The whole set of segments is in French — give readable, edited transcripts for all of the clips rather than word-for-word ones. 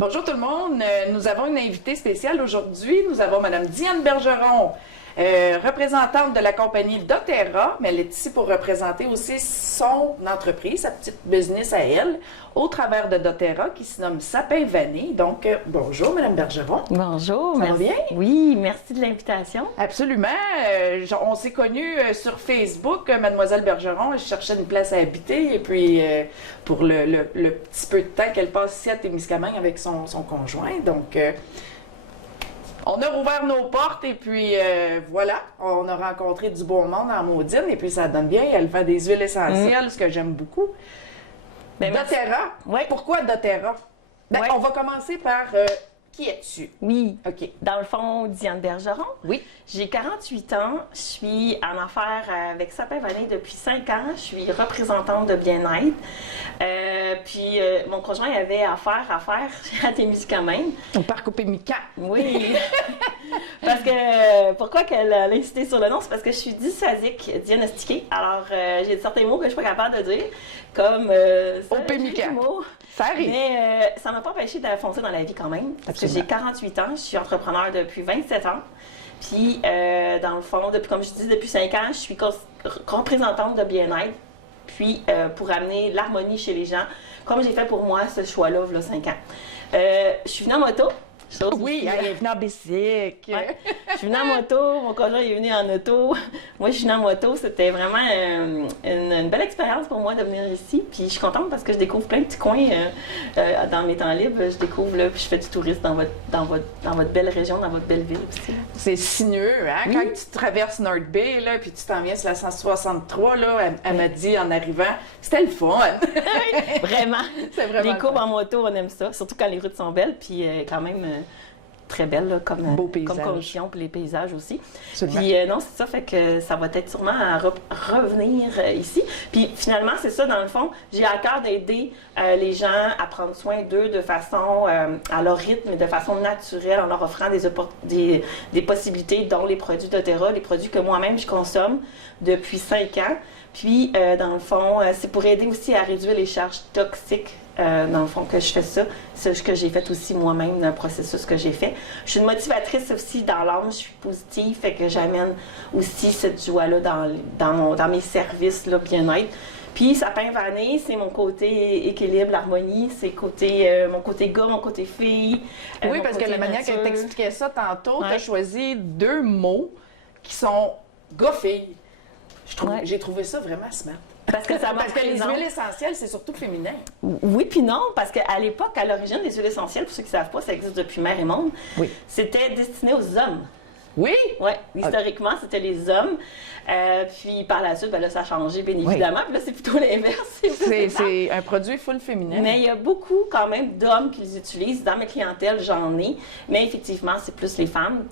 Bonjour tout le monde. Nous avons une invitée spéciale aujourd'hui. Nous avons Mme Diane Bergeron, représentante de la compagnie doTERRA, mais elle est ici pour représenter aussi son entreprise, sa petite business à elle, au travers de doTERRA, qui se nomme Sapin Vanille. Donc, bonjour Mme Bergeron. Bonjour, Ça merci. va bien? Oui, merci de l'invitation. Absolument. On s'est connus sur Facebook. Mademoiselle Bergeron, elle cherchait une place à habiter et puis pour le petit peu de temps qu'elle passe ici à Témiscamingue avec son conjoint. Donc, on a rouvert nos portes et puis voilà, on a rencontré du beau monde en Maudine et puis ça donne bien. Elle fait des huiles essentielles, ce que j'aime beaucoup. Ben, doTERRA. Oui. Pourquoi doTERRA? Ben, Ouais. On va commencer par qui es-tu? Oui. OK. Dans le fond, Diane Bergeron. Oui. J'ai 48 ans. Je suis en affaires avec Sapin Vanille depuis 5 ans. Je suis représentante de bien-être. Mon conjoint avait affaire à Témiscamingue. Au parc au Pémican. Oui. Parce que, pourquoi qu'elle a insisté sur le nom? C'est parce que je suis dysphasique diagnostiquée. Alors, j'ai certains mots que je ne suis pas capable de dire, comme... Au Pémican. Ça arrive. Mais ça ne m'a pas empêché de foncer dans la vie quand même. Parce que j'ai 48 ans, je suis entrepreneur depuis 27 ans. Puis, dans le fond, comme je dis, depuis 5 ans, je suis représentante de bien-être. Puis, pour amener l'harmonie chez les gens, comme j'ai fait pour moi ce choix-là, il y a 5 ans. Je suis venue en moto. Oui, elle est venue en bicycle. Ouais. Je suis venue en moto, mon conjoint est venu en auto. Moi, je suis venue en moto. C'était vraiment une belle expérience pour moi de venir ici. Puis je suis contente parce que je découvre plein de petits coins dans mes temps libres. Je découvre, là, puis je fais du tourisme dans votre belle région, dans votre belle ville aussi. C'est sinueux, hein? Oui. Quand tu traverses North Bay, là, puis tu t'en viens sur la 163, là, elle m'a dit en arrivant, c'était le fun. Vraiment. C'est vraiment Les le courbes fun. en moto, on aime ça. Surtout quand les routes sont belles. Puis quand même... très belle là, comme paysage. condition pour les paysages aussi. Absolument. Puis non, c'est ça, fait que ça va être sûrement à revenir ici. Puis finalement, c'est ça, dans le fond, j'ai à cœur d'aider les gens à prendre soin d'eux de façon à leur rythme et de façon naturelle en leur offrant des possibilités, dont les produits doTERRA, les produits que moi-même je consomme depuis 5 ans. Puis, dans le fond, c'est pour aider aussi à réduire les charges toxiques. Dans le fond, que je fais ça. C'est ce que j'ai fait aussi moi-même, un processus que j'ai fait. Je suis une motivatrice aussi dans l'âme, je suis positive, fait que j'amène aussi cette joie-là dans mes services, là, bien-être. Puis, Sapin Vanille, c'est mon côté équilibre, l'harmonie, c'est mon côté gars, mon côté fille. Oui, mon parce que côté la manière nature. qu'elle t'expliquait ça tantôt, tu as Ouais. choisi 2 mots qui sont gars-filles. Ouais. J'ai trouvé ça vraiment smart. Parce que ça Parce que les représente- huiles essentielles, c'est surtout féminin. Oui, puis non, parce qu'à l'époque, à l'origine, les huiles essentielles, pour ceux qui ne savent pas, ça existe depuis mer et monde, Oui. c'était destiné aux hommes. Oui? Oui, historiquement, c'était les hommes. Puis par la suite, ben là, ça a changé, bien évidemment. Puis là, c'est plutôt l'inverse. C'est un produit full féminin. Mais il y a beaucoup, quand même, d'hommes qui les utilisent. Dans mes clientèles, j'en ai. Mais effectivement, c'est plus les femmes.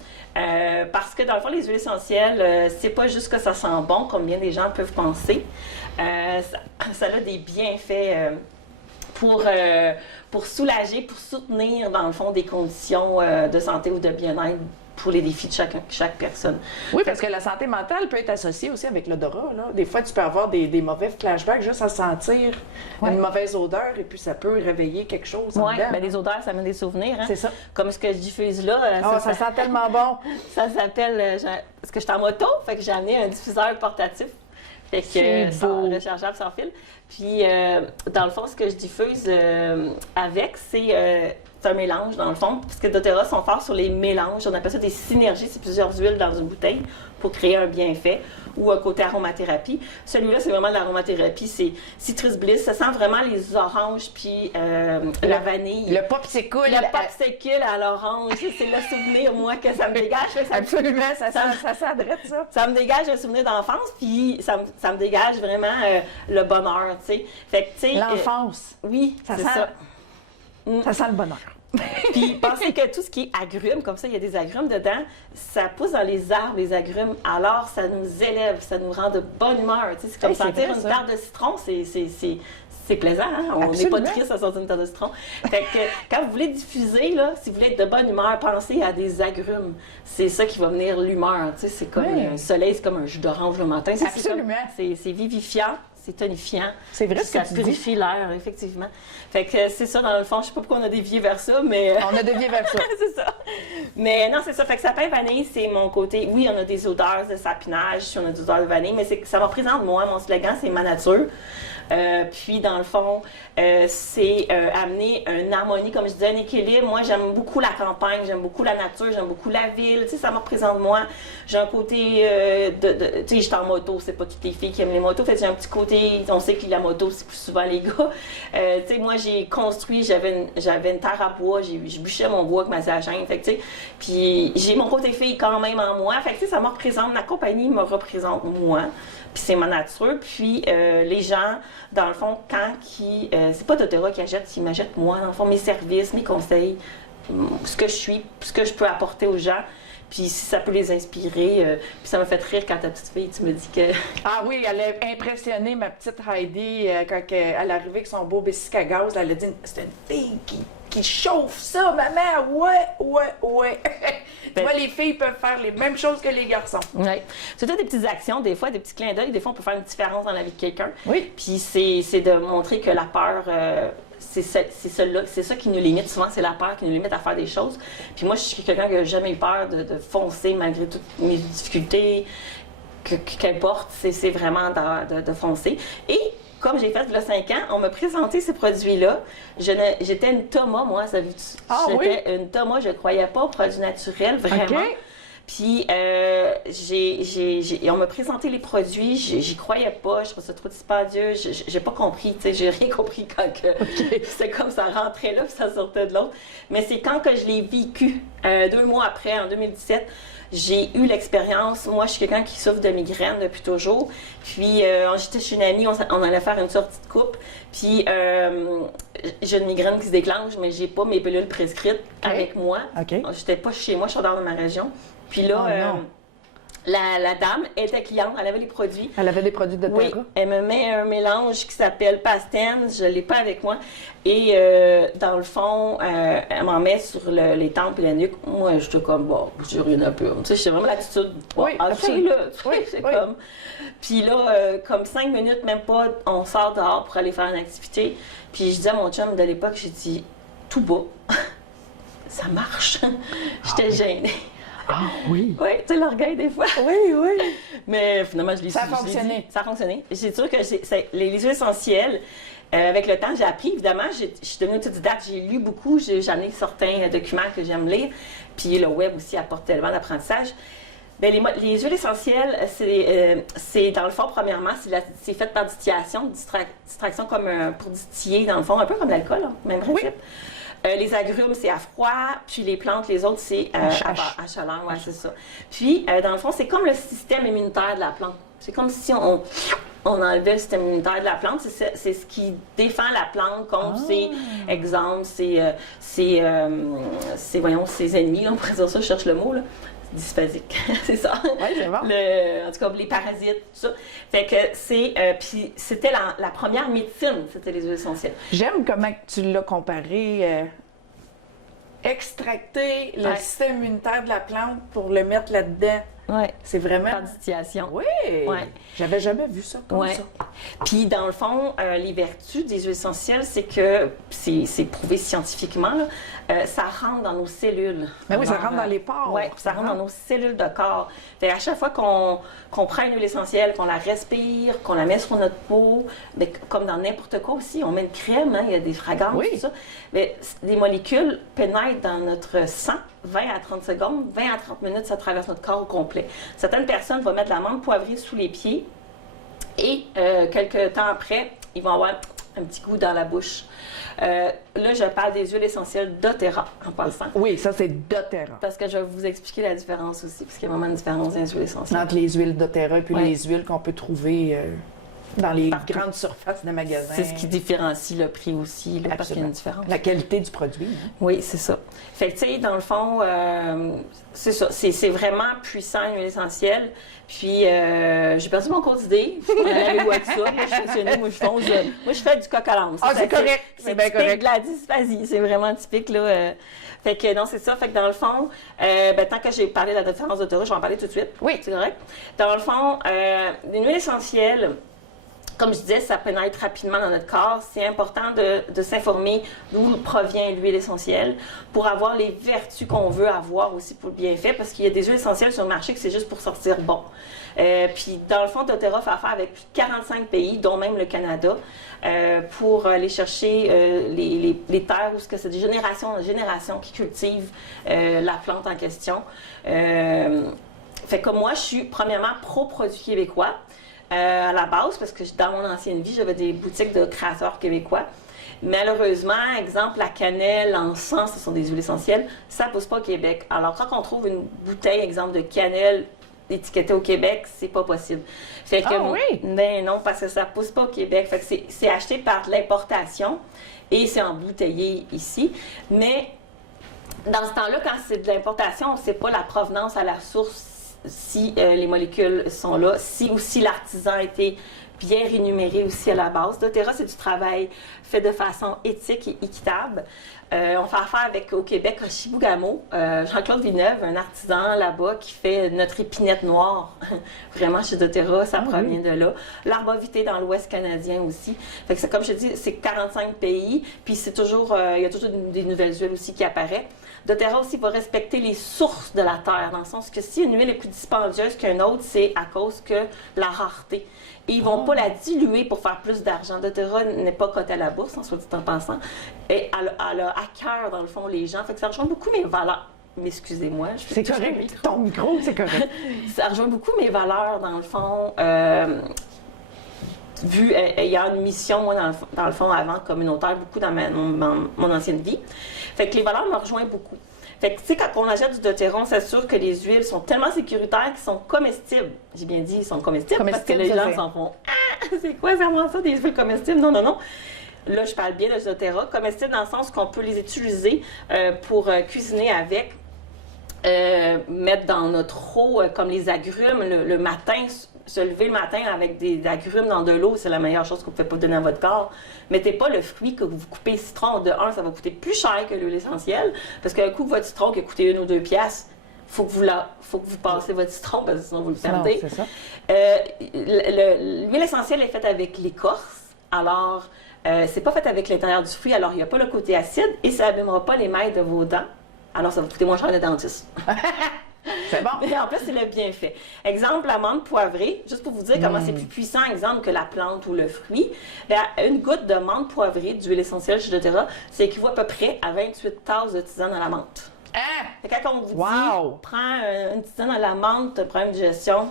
Parce que, dans le fond, les huiles essentielles, c'est pas juste que ça sent bon, comme bien des gens peuvent penser. Ça a des bienfaits pour soulager, pour soutenir, dans le fond, des conditions de santé ou de bien-être pour les défis de chaque personne. Oui, parce que la santé mentale peut être associée aussi avec l'odorat. Là. Des fois, tu peux avoir des mauvais flashbacks juste à sentir une mauvaise odeur et puis ça peut réveiller quelque chose en Oui, dedans. bien, les odeurs, ça mène des souvenirs. Hein? C'est ça. Comme ce que je diffuse là. Oh, ça sent tellement bon. Ça s'appelle... parce que je suis en moto, fait que j'ai amené un diffuseur portatif. Fait que C'est beau. rechargeable sans fil. Puis, dans le fond, ce que je diffuse avec, c'est un mélange, dans le fond, parce que doTERRA sont forts sur les mélanges. On appelle ça des synergies, c'est plusieurs huiles dans une bouteille pour créer un bienfait ou un côté aromathérapie. Celui-là, c'est vraiment de l'aromathérapie, c'est Citrus Bliss. Ça sent vraiment les oranges puis la vanille. Le popsicle. Le popsicle à l'orange, c'est le souvenir, moi, que ça me dégage. Fait que ça me- Absolument, ça s'adresse ça. ça me dégage un souvenir d'enfance, puis ça me dégage vraiment le bonheur, tu sais. Fait que, tu sais... L'enfance. oui, Ça c'est sent- ça. Ça sent le bonheur. Puis pensez que tout ce qui est agrumes, comme ça, il y a des agrumes dedans, ça pousse dans les arbres, les agrumes. Alors, ça nous élève, ça nous rend de bonne humeur. Tu sais, c'est comme Hey, c'est sentir vrai, une ça. tarte de citron, c'est plaisant, hein? On n'est pas Absolument. triste à sortir une tarte de citron. Fait que quand vous voulez diffuser, là, si vous voulez être de bonne humeur, pensez à des agrumes. C'est ça qui va venir l'humeur. Tu sais, c'est comme Oui. un soleil, c'est comme un jus d'orange le matin. Tu sais, Absolument. C'est vivifiant. c'est tonifiant. C'est vrai Puis ce que ça tu dis. purifie l'air, effectivement. Fait que c'est ça, dans le fond, je sais pas pourquoi on a dévié vers ça, mais... On a dévié vers ça. c'est ça. Mais non, c'est ça. Fait que sapin vanille, c'est mon côté... Oui, on a des odeurs de sapinage, si on a des odeurs de vanille, mais ça représente moi. Mon slogan, c'est ma nature. Puis, dans le fond, c'est amener une harmonie, comme je disais, un équilibre. Moi, j'aime beaucoup la campagne, j'aime beaucoup la nature, j'aime beaucoup la ville. Tu sais, ça me représente moi. J'ai un côté tu sais, je suis en moto, c'est pas toutes les filles qui aiment les motos. Fait que j'ai un petit côté, on sait que la moto, c'est plus souvent les gars. Tu sais, moi, j'ai construit, j'avais une terre à bois, je bûchais mon bois avec ma sagène. Fait que, tu sais, puis j'ai mon côté fille quand même en moi. Fait que, tu sais, ça me représente, la compagnie me représente moi. Puis c'est ma nature. Puis les gens, dans le fond, c'est pas doTERRA qui achète, ils m'achètent moi, dans le fond, mes services, mes conseils, ce que je suis, ce que je peux apporter aux gens. Puis si ça peut les inspirer. Puis ça m'a fait rire quand ta petite fille, tu me dis que... Ah oui, elle a impressionné ma petite Heidi quand elle est arrivée avec son beau bicycle à gaz. Elle a dit, c'est une fille qui chauffe ça, maman. Ouais. Tu vois, les filles peuvent faire les mêmes choses que les garçons. Oui. C'est toutes des petites actions, des fois, des petits clins d'œil. Des fois, on peut faire une différence dans la vie de quelqu'un. Oui. Puis c'est de montrer que la peur... c'est ça qui nous limite. Souvent, c'est la peur qui nous limite à faire des choses. Puis moi, je suis quelqu'un qui n'a jamais eu peur de foncer malgré toutes mes difficultés, qu'importe. C'est vraiment de foncer. Et comme j'ai fait il y a 5 ans, on m'a présenté ces produits-là. J'étais une Thomas, moi, ça veut dire. Ah, j'étais une Thomas, je ne croyais pas aux produits naturels, vraiment. Okay. Puis, on m'a présenté les produits, j'y croyais pas, je trouvais ça trop dispendieux, j'ai pas compris, tu sais, j'ai rien compris quand c'est comme ça rentrait là puis ça sortait de l'autre. Mais c'est quand que je l'ai vécu, 2 mois après, en 2017, j'ai eu l'expérience. Moi, je suis quelqu'un qui souffre de migraine depuis toujours. Puis, j'étais chez une amie, on allait faire une sortie de couple. Puis, j'ai une migraine qui se déclenche, mais j'ai pas mes pilules prescrites avec moi. Okay. J'étais pas chez moi, je suis dans ma région. Puis là, la dame était cliente, elle avait les produits. Elle avait des produits de Oui, Terra. elle me met un mélange qui s'appelle Pastène, je ne l'ai pas avec moi. Et dans le fond, elle m'en met sur les tempes et la nuque. Moi, j'étais comme, bon, j'ai rien à peur. Tu sais, j'ai vraiment l'attitude. Bon, Oui, absolument. oui, C'est oui. comme. Puis là, comme 5 minutes, même pas, on sort dehors pour aller faire une activité. Puis je dis à mon chum de l'époque, j'ai dit, tout bas, ça marche. J'étais gênée. Ah oui. Oui, tu sais, l'orgueil des fois. Oui. Mais finalement, je l'ai Ça a je l'ai fonctionné. dit. Ça a fonctionné. C'est sûr que les huiles essentielles, avec le temps, j'ai appris, évidemment, je suis devenue autodidacte, j'ai lu beaucoup, j'en ai certains documents que j'aime lire, puis le web aussi apporte tellement d'apprentissage. Bien, les huiles essentielles, c'est dans le fond, premièrement, c'est fait par distillation, distraction comme pour distiller, dans le fond, un peu comme l'alcool, hein, même principe. Oui. Les agrumes, c'est à froid, puis les plantes, les autres, c'est à chaleur, ouais, c'est ça. Puis, dans le fond, c'est comme le système immunitaire de la plante. C'est comme si on enlevait le système immunitaire de la plante. C'est ce qui défend la plante contre ses ennemis, là, on pourrait dire ça, je cherche le mot, là. Dysphasique, c'est ça. Oui, c'est bon. En tout cas, les parasites, tout ça. Fait que puis c'était la première médecine, c'était les huiles essentielles. J'aime comment tu l'as comparé. Extracter le système immunitaire de la plante pour le mettre là-dedans. Ouais. C'est vraiment... Par distillation. Oui! Ouais. J'avais jamais vu ça comme ça. Puis, dans le fond, les vertus des huiles essentielles, c'est que, c'est prouvé scientifiquement, là, ça rentre dans nos cellules. Mais oui, ça rentre dans les pores. Oui, ça rentre dans nos cellules de corps. Fait à chaque fois qu'on prend une huile essentielle, qu'on la respire, qu'on la met sur notre peau, mais comme dans n'importe quoi aussi, on met une crème, hein, il y a des fragrances, tout ça. Mais les molécules pénètrent dans notre sang 20 à 30 secondes, 20 à 30 minutes, ça traverse notre corps au complet. Certaines personnes vont mettre de la menthe poivrée sous les pieds et quelques temps après, ils vont avoir un petit goût dans la bouche. Là, je parle des huiles essentielles doTERRA en passant. Oui, ça c'est doTERRA. Parce que je vais vous expliquer la différence aussi, parce qu'il y a vraiment une différence dans les huiles essentielles. Entre les huiles doTERRA et puis les huiles qu'on peut trouver dans les grandes surfaces des magasins. C'est ce qui différencie le prix aussi, là, parce qu'il y a une différence. La qualité du produit. Hein? Oui, c'est ça. Fait que, tu sais, dans le fond, c'est ça. C'est vraiment puissant, une huile essentielle. Puis, j'ai perdu mon cours d'idée. Lavez-vous avec ça. Moi, je suis passionnée. Moi, je fais du coq à l'âne. Ah, c'est correct. C'est bien correct. De la dysphasie. C'est vraiment typique, là. Fait que, non, c'est ça. Fait que, dans le fond, tant que j'ai parlé de la différence doTERRA, je vais en parler tout de suite. Oui. C'est correct. Dans le fond, une huile essentielle, Comme je disais, ça pénètre rapidement dans notre corps. C'est important de s'informer d'où provient l'huile essentielle pour avoir les vertus qu'on veut avoir aussi pour le bienfait, parce qu'il y a des huiles essentielles sur le marché que c'est juste pour sortir bon. Puis dans le fond, doTERRA fait affaire avec plus de 45 pays, dont même le Canada, pour aller chercher les terres où c'est de génération en génération qui cultivent la plante en question. Fait que moi, je suis premièrement pro-produit québécois. À la base, parce que dans mon ancienne vie, j'avais des boutiques de créateurs québécois. Malheureusement, exemple, la cannelle, l'encens, ce sont des huiles essentielles, ça ne pousse pas au Québec. Alors, quand on trouve une bouteille, exemple, de cannelle étiquetée au Québec, c'est pas possible. Fait que, oui? Ben non, parce que ça ne pousse pas au Québec. Fait que c'est acheté par l'importation et c'est embouteillé ici. Mais dans ce temps-là, quand c'est de l'importation, on ne sait pas la provenance à la source, si les molécules sont là, si aussi l'artisan a été bien rémunéré aussi à la base. doTERRA, c'est du travail fait de façon éthique et équitable. On fait affaire avec, au Québec, à Chibougamau, Jean-Claude Villeneuve, un artisan là-bas qui fait notre épinette noire. Vraiment, chez doTERRA, ça provient de là. L'arbovité dans l'Ouest canadien aussi. Fait que comme je dis, c'est 45 pays, puis c'est toujours, il y a toujours des nouvelles huiles aussi qui apparaissent. doTERRA aussi va respecter les sources de la terre, dans le sens que si une huile est plus dispendieuse qu'une autre, c'est à cause que la rareté. Et ils ne vont pas la diluer pour faire plus d'argent. doTERRA n'est pas cotée à la bourse, en soit dit en passant. Et elle a à cœur, dans le fond, les gens. Fait que ça rejoint beaucoup mes valeurs. Mais excusez-moi, je C'est correct. Ton micro, c'est correct. Ça rejoint beaucoup mes valeurs, dans le fond. Vu ayant une mission, moi, dans le fond, avant, communautaire, beaucoup dans mon ancienne vie. Fait que les valeurs me rejoignent beaucoup. Fait que, tu sais, quand on achète du doTERRA, on s'assure que les huiles sont tellement sécuritaires qu'ils sont comestibles. J'ai bien dit, ils sont comestibles, parce que les gens s'en font « Ah, c'est quoi vraiment ça, des huiles comestibles? » Non, non, non. Là, je parle bien de doTERRA. Comestibles dans le sens qu'on peut les utiliser pour cuisiner avec, mettre dans notre eau, comme les agrumes, le matin, se lever le matin avec des agrumes dans de l'eau, c'est la meilleure chose que vous ne pouvez pas donner à votre corps. Mettez pas le fruit que vous coupez citron. De un, ça va coûter plus cher que l'huile essentielle, parce qu'un coup, votre citron qui a coûté 1 ou 2 piastres, faut que vous passez votre citron, parce que sinon vous le perdez. C'est ça. L'huile essentielle est faite avec l'écorce, alors c'est pas fait avec l'intérieur du fruit, alors il n'y a pas le côté acide et ça n'abîmera pas l'émail de vos dents. Alors ça va coûter moins cher le dentiste. C'est bon. Et en plus, c'est le bienfait. Exemple, l'amande poivrée, juste pour vous dire comment c'est plus puissant, exemple, que la plante ou le fruit. Bien, une goutte de menthe poivrée d'huile essentielle chez doTERRA, c'est équivaut à peu près à 28 tasses de tisane à la menthe. Hein? Et quand on vous dit, prends une tisane à la menthe, tu as un problème de digestion,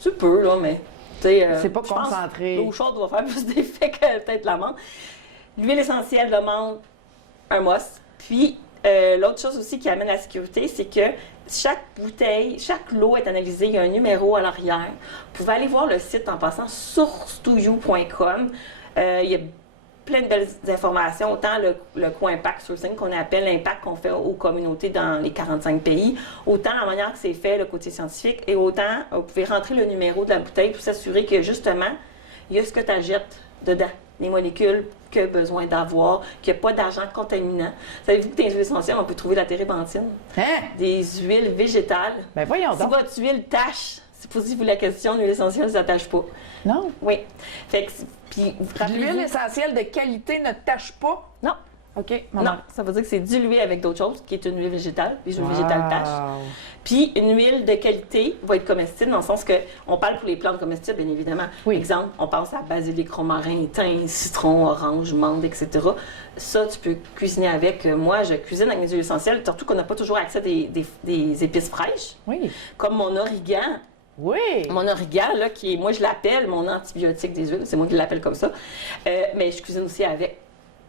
tu peux, là, mais... c'est pas concentré. L'eau chaude va faire plus d'effet que peut-être la menthe. L'huile essentielle de menthe, un must. Puis, l'autre chose aussi qui amène la sécurité, c'est que chaque bouteille, chaque lot est analysé, il y a un numéro à l'arrière. Vous pouvez aller voir le site en passant source2you.com. Il y a plein de belles informations, autant le co-impact sourcing qu'on appelle l'impact qu'on fait aux communautés dans les 45 pays, autant la manière que c'est fait, le côté scientifique, et autant vous pouvez rentrer le numéro de la bouteille pour s'assurer que justement, il y a ce que tu achètes dedans, les molécules que besoin d'avoir, qu'il n'y a pas d'agent contaminant. Savez-vous que dans les huiles essentielles, on peut trouver de la térébenthine? Hein? Des huiles végétales. Ben voyons donc. Si votre huile tâche, si posez-vous la question, l'huile essentielle, ça ne tâche pas. Non? Oui. Fait que, puis, L'huile essentielle de qualité ne tâche pas? Non. OK. Non, ça veut dire que c'est dilué avec d'autres choses, qui est une huile végétale. Les huiles végétales tâchent. Puis, une huile de qualité va être comestible, dans le sens que on parle pour les plantes comestibles, bien évidemment. Oui. Exemple, on pense à basilic, romarin, thym, citron, orange, menthe, etc. Ça, tu peux cuisiner avec. Moi, je cuisine avec mes huiles essentielles, surtout qu'on n'a pas toujours accès à des épices fraîches. Oui. Comme mon origan. Oui. Mon origan, là, qui est, moi, je l'appelle mon antibiotique des huiles. C'est moi qui l'appelle comme ça. Mais je cuisine aussi avec,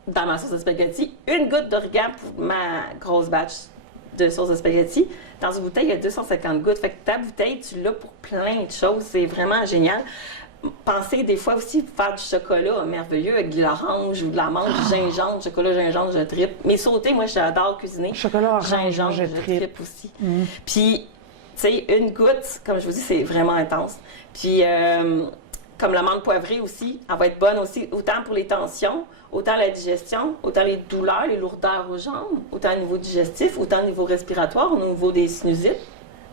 dans ma sauce de spaghetti, une goutte d'origan pour ma grosse batch de sauce de spaghetti. Dans une bouteille, il y a 250 gouttes. Fait que ta bouteille, tu l'as pour plein de choses. C'est vraiment génial. Pensez des fois aussi faire du chocolat merveilleux avec de l'orange ou de la menthe, du gingembre, chocolat gingembre, je tripe. Mais sauté, moi, j'adore cuisiner. Chocolat orange, gingembre, je tripe aussi. Puis, tu sais, une goutte, comme je vous dis, c'est vraiment intense. Puis, comme l'amande poivrée aussi, elle va être bonne aussi, autant pour les tensions, autant la digestion, autant les douleurs, les lourdeurs aux jambes, autant au niveau digestif, autant au niveau respiratoire, au niveau des sinusites.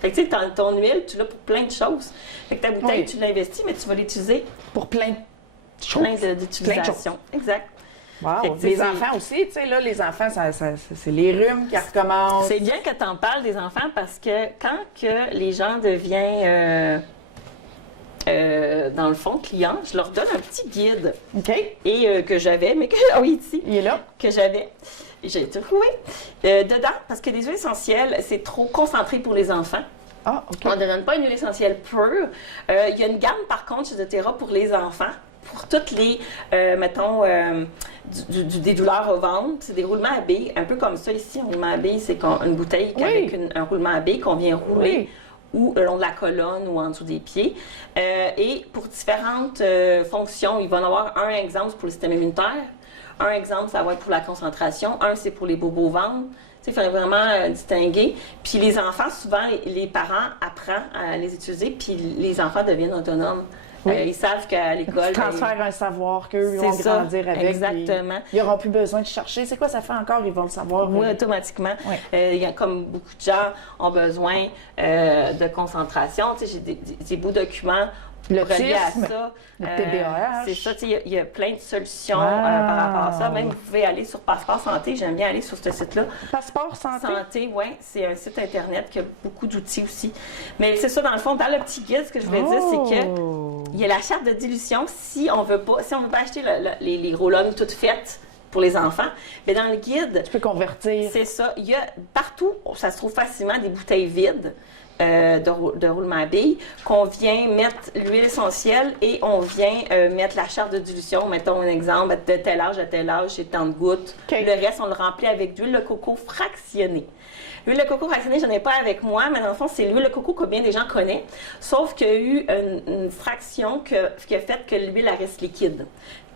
Fait que tu sais, ton huile, tu l'as pour plein de choses. Fait que ta bouteille, tu l'investis, mais tu vas l'utiliser pour plein. Plein d'utilisations. Exact. Wow. Les enfants aussi, tu sais, là, les enfants, c'est les rhumes qui recommencent. C'est bien que tu en parles des enfants parce que quand que les gens deviennent, dans le fond, clients, je leur donne un petit guide. OK. Et que j'avais, mais que, oui, ici. Il est là. Que j'avais. J'ai trouvé. Dedans, parce que les huiles essentielles, c'est trop concentré pour les enfants. Ah, OK. On ne donne pas une huile essentielle pure. Il y a une gamme, par contre, chez doTERRA pour les enfants. Pour toutes les, mettons, des douleurs au ventre, c'est des roulements à billes, un peu comme ça ici. Un roulement à billes, c'est une bouteille avec un roulement à billes qu'on vient rouler ou le long de la colonne ou en dessous des pieds. Et pour différentes fonctions, il va y en avoir un exemple pour le système immunitaire, un exemple, ça va être pour la concentration, un, c'est pour les bobos au ventre. Il fallait vraiment distinguer. Puis les enfants, souvent, les parents apprennent à les utiliser, puis les enfants deviennent autonomes. Ils savent qu'à l'école... Ils transfèrent un savoir qu'eux vont grandir avec. Exactement. Ils n'auront plus besoin de chercher. C'est quoi ça fait encore? Ils vont le savoir. Oui, automatiquement. Oui. Comme beaucoup de gens ont besoin de concentration. J'ai des beaux documents reliés à ça. Le TDAH. C'est ça, il y a plein de solutions par rapport à ça. Même, vous pouvez aller sur Passeport Santé. J'aime bien aller sur ce site-là. Passeport Santé? Oui. C'est un site Internet qui a beaucoup d'outils aussi. Mais c'est ça, dans le fond, dans le petit guide, ce que je voulais dire, c'est que il y a la charte de dilution si on veut pas acheter les roll-ons toutes faites pour les enfants. Mais dans le guide... Tu peux convertir. C'est ça. Il y a partout, ça se trouve facilement, des bouteilles vides. De roulement à billes, qu'on vient mettre l'huile essentielle et on vient mettre la charte de dilution. Mettons un exemple, de tel âge à tel âge, j'ai tant de gouttes. Okay. Le reste, on le remplit avec d'huile de coco fractionnée. L'huile de coco fractionnée, je n'en ai pas avec moi, mais dans le fond, c'est l'huile de coco que bien des gens connaissent. Sauf qu'il y a eu une fraction qui a fait que l'huile reste liquide.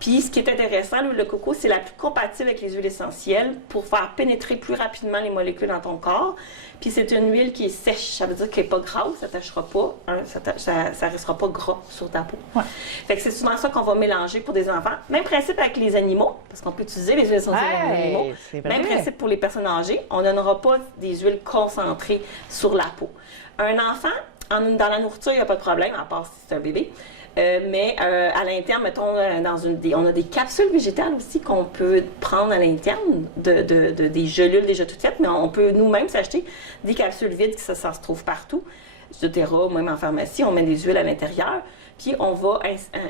Puis, ce qui est intéressant, l'huile de coco, c'est la plus compatible avec les huiles essentielles pour faire pénétrer plus rapidement les molécules dans ton corps. Puis, c'est une huile qui est sèche. Ça veut dire qu'elle n'est pas grasse, ça ne t'attachera pas, ça ne restera pas gras sur ta peau. Ouais. Fait que c'est souvent ça qu'on va mélanger pour des enfants. Même principe avec les animaux, parce qu'on peut utiliser les huiles essentielles avec les animaux. Même principe pour les personnes âgées. On ne donnera pas des huiles concentrées sur la peau. Un enfant, dans la nourriture, il n'y a pas de problème, à part si c'est un bébé. Mais à l'interne, mettons, on a des capsules végétales aussi qu'on peut prendre à l'interne, des gelules déjà toutes faites, mais on peut nous-mêmes s'acheter des capsules vides, ça se trouve partout. doTERRA, même en pharmacie, on met des huiles à l'intérieur, puis on va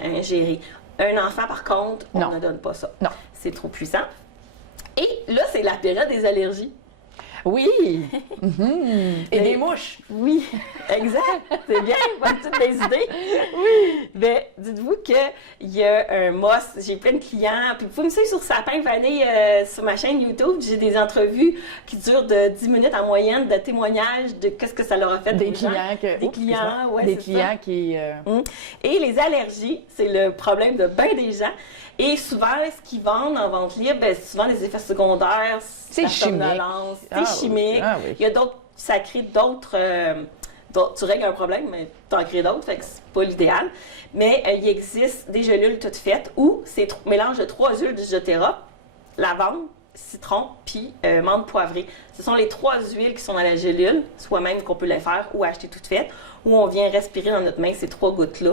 ingérer. Un enfant, par contre, on ne donne pas ça. Non. C'est trop puissant. Et là, c'est la période des allergies. Oui! Et des mouches! Oui, exact! C'est bien, bonne toutes des idées! Oui! Bien, dites-vous qu'il y a un moss, j'ai plein de clients, puis vous pouvez me suivre sur Sapin Vanille sur ma chaîne YouTube, j'ai des entrevues qui durent de 10 minutes en moyenne de témoignages de qu'est-ce que ça leur a fait des clients des clients qui... Et les allergies, c'est le problème de bien des gens. Et souvent, ce qu'ils vendent en vente libre, c'est souvent des effets secondaires. C'est chimique. C'est chimique. Ah, oui. Il y a d'autres, ça crée d'autres... tu règles un problème, mais tu en crées d'autres, fait que c'est pas l'idéal. Mais il existe des gelules toutes faites où c'est mélange de 3 huiles du doTERRA, lavande, citron, puis menthe poivrée. Ce sont les 3 huiles qui sont dans la gélule, soit même qu'on peut les faire ou acheter toutes faites, où on vient respirer dans notre main ces 3 gouttes-là.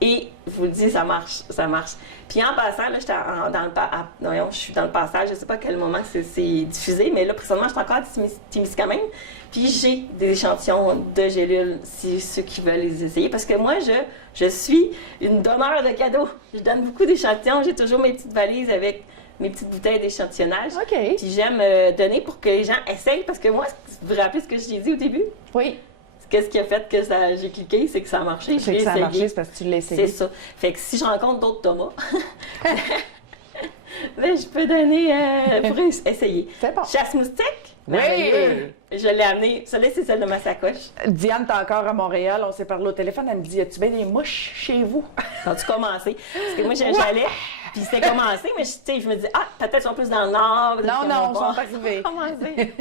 Et je vous le dis, ça marche, ça marche. Puis en passant, là, je suis dans le passage, je ne sais pas à quel moment c'est diffusé, mais là, présentement, je suis encore à Témiscamingue. Puis j'ai des échantillons de gélules, si ceux qui veulent les essayer. Parce que moi, je suis une donneur de cadeaux. Je donne beaucoup d'échantillons. J'ai toujours mes petites valises avec mes petites bouteilles d'échantillonnage. OK. Puis j'aime donner pour que les gens essayent. Parce que moi, vous vous rappelez ce que j'ai dit au début? Oui. Qu'est-ce qui a fait que j'ai cliqué, c'est que ça a marché. C'est que ça a marché, c'est parce que tu l'as essayé. C'est ça. Fait que si je rencontre d'autres Thomas, ben, je peux donner pour essayer. C'est bon. Chasse moustique. Oui! Je l'ai amené. Celle-là, c'est celle de ma sacoche. Diane, t'es encore à Montréal. On s'est parlé au téléphone. Elle me dit, as-tu bien des mouches chez vous? As-tu commencé? Parce que moi, j'allais, puis c'était commencé, mais je me dis, peut-être qu'ils sont plus dans le nord. Non, ils sont pas arrivés. Commencé.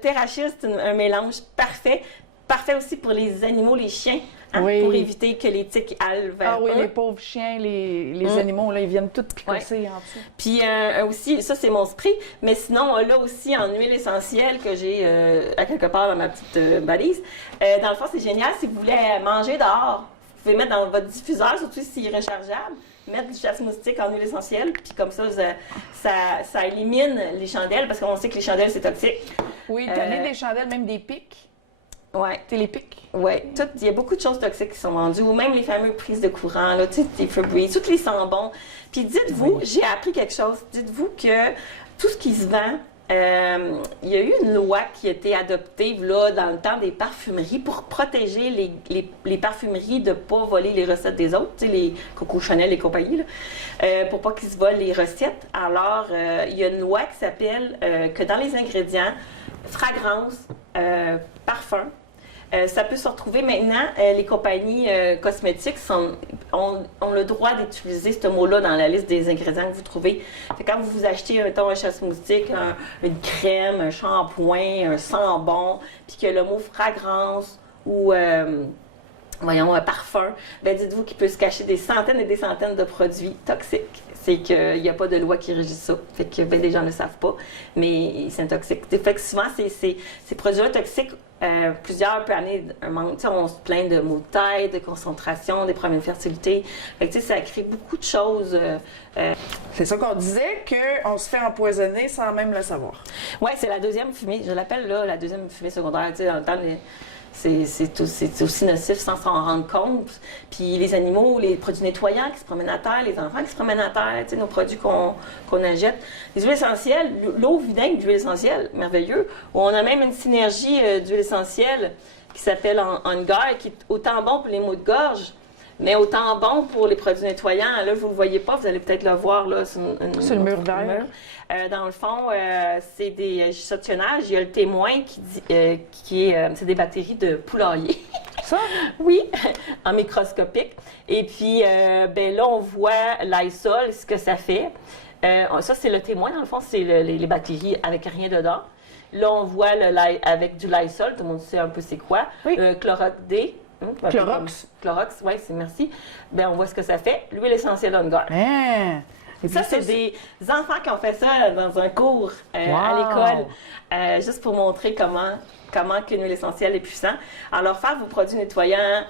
Terrachis, c'est un mélange parfait. Parfait aussi pour les animaux, les chiens, oui. Pour éviter que les tiques aillent vers Ah oui, eux. les pauvres chiens, les animaux, là, ils viennent tous picosser en dessous. Puis aussi, ça c'est mon spray, mais sinon, là aussi en huile essentielle que j'ai à quelque part dans ma petite valise. Dans le fond, c'est génial. Si vous voulez manger dehors, vous pouvez mettre dans votre diffuseur, surtout s'il est rechargeable. mettre du chasse moustique en huile essentielle, puis comme ça élimine les chandelles, parce qu'on sait que les chandelles, c'est toxique. Oui, donner des chandelles, même des pics. Ouais. Tu sais, les pics. Oui, il y a beaucoup de choses toxiques qui sont vendues, ou même les fameuses prises de courant, là, tu sais, des Febreze, toutes les sambons. Puis dites-vous, j'ai appris quelque chose, dites-vous que tout ce qui se vend, il y a eu une loi qui a été adoptée là, dans le temps des parfumeries pour protéger les parfumeries de ne pas voler les recettes des autres, tu sais, les Coco Chanel et compagnie, là, pour pas qu'ils se volent les recettes. Alors, il y a une loi qui s'appelle que dans les ingrédients, fragrance, parfum, ça peut se retrouver maintenant, les compagnies cosmétiques ont le droit d'utiliser ce mot-là dans la liste des ingrédients que vous trouvez. Fait que quand vous achetez un chasse moustique, une crème, un shampoing, un sambon, puis que le mot fragrance ou un parfum, ben dites-vous qu'il peut se cacher des centaines et des centaines de produits toxiques. C'est qu'il n'y a pas de loi qui régit ça. Fait que ben, les gens ne le savent pas, mais c'est toxique. Fait que souvent, ces produits-là toxiques, plusieurs peuvent amener un manque. On se plaint de maux de tête, de concentration, des problèmes de fertilité. Fait que ça crée beaucoup de choses. C'est ça qu'on disait, qu'on se fait empoisonner sans même le savoir. Oui, c'est la deuxième fumée. Je l'appelle là la deuxième fumée secondaire. Dans le temps, c'est aussi nocif sans s'en rendre compte. Puis les animaux, les produits nettoyants qui se promènent à terre, les enfants qui se promènent à terre, nos produits qu'on achète. Les huiles essentielles, l'eau vinaigre d'huile essentielle, merveilleux. On a même une synergie d'huile essentielle qui s'appelle On Guard, qui est autant bon pour les maux de gorge, mais autant bon pour les produits nettoyants. Là, vous ne le voyez pas, vous allez peut-être le voir là, sur le mur vert. Dans le fond, c'est des échantillonnages. Il y a le témoin c'est des bactéries de poulailler. Ça? Oui, en microscopique. Et puis, là, on voit l'Lysol, ce que ça fait. Ça, c'est le témoin, dans le fond, c'est les bactéries avec rien dedans. Là, on voit avec du Lysol, tout le monde sait un peu c'est quoi. Oui. Clorox D. Clorox. Clorox, oui, merci. Ben, on voit ce que ça fait. L'huile essentielle On Guard. Ça, c'est des enfants qui ont fait ça dans un cours à l'école, juste pour montrer comment qu'une huile essentielle est puissante. Alors, faire vos produits nettoyants,